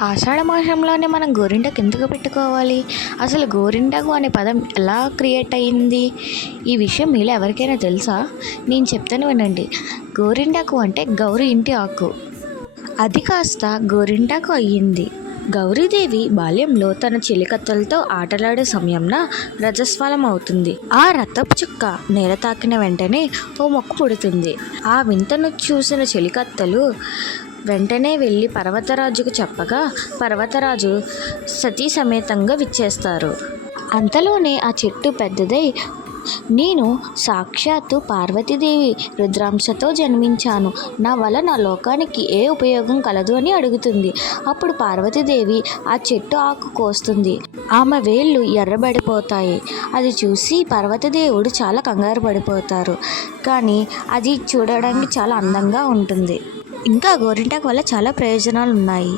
ఆషాఢ మాసంలోనే మనం గోరింటాకు ఎందుకు పెట్టుకోవాలి? అసలు గోరింటాకు అనే పదం ఎలా క్రియేట్ అయ్యింది? ఈ విషయం మీలో ఎవరికైనా తెలుసా? నేను చెప్తాను వినండి. గోరింటాకు అంటే గౌరి ఇంటి ఆకు. అది కాస్త గోరింటాకు అయ్యింది. గౌరీదేవి బాల్యంలో తన చెలికత్తెలతో ఆటలాడే సమయంన రజస్వలం అవుతుంది. ఆ రక్తపు చుక్క నేల తాకిన వెంటనే ఓ మొక్కు పుడుతుంది. ఆ వింతను చూసిన చెలికత్తెలు వెంటనే వెళ్ళి పర్వతరాజుకు చెప్పగా పర్వతరాజు సతీ సమేతంగా విచ్చేస్తారు. అంతలోనే ఆ చెట్టు పెద్దదై నేను సాక్షాత్తు పార్వతీదేవి రుద్రాంశతో జన్మించాను, నా వలన లోకానికి ఏ ఉపయోగం కలదు అని అడుగుతుంది. అప్పుడు పార్వతీదేవి ఆ చెట్టు ఆకు కోస్తుంది. ఆమె వేళ్ళు ఎర్రబడిపోతాయి. అది చూసి పార్వతీదేవుడు చాలా కంగారు పడిపోతారు. కానీ అది చూడడానికి చాలా అందంగా ఉంటుంది. ఇంకా గోరింటాకు వల్ల చాలా ప్రయోజనాలు ఉన్నాయి.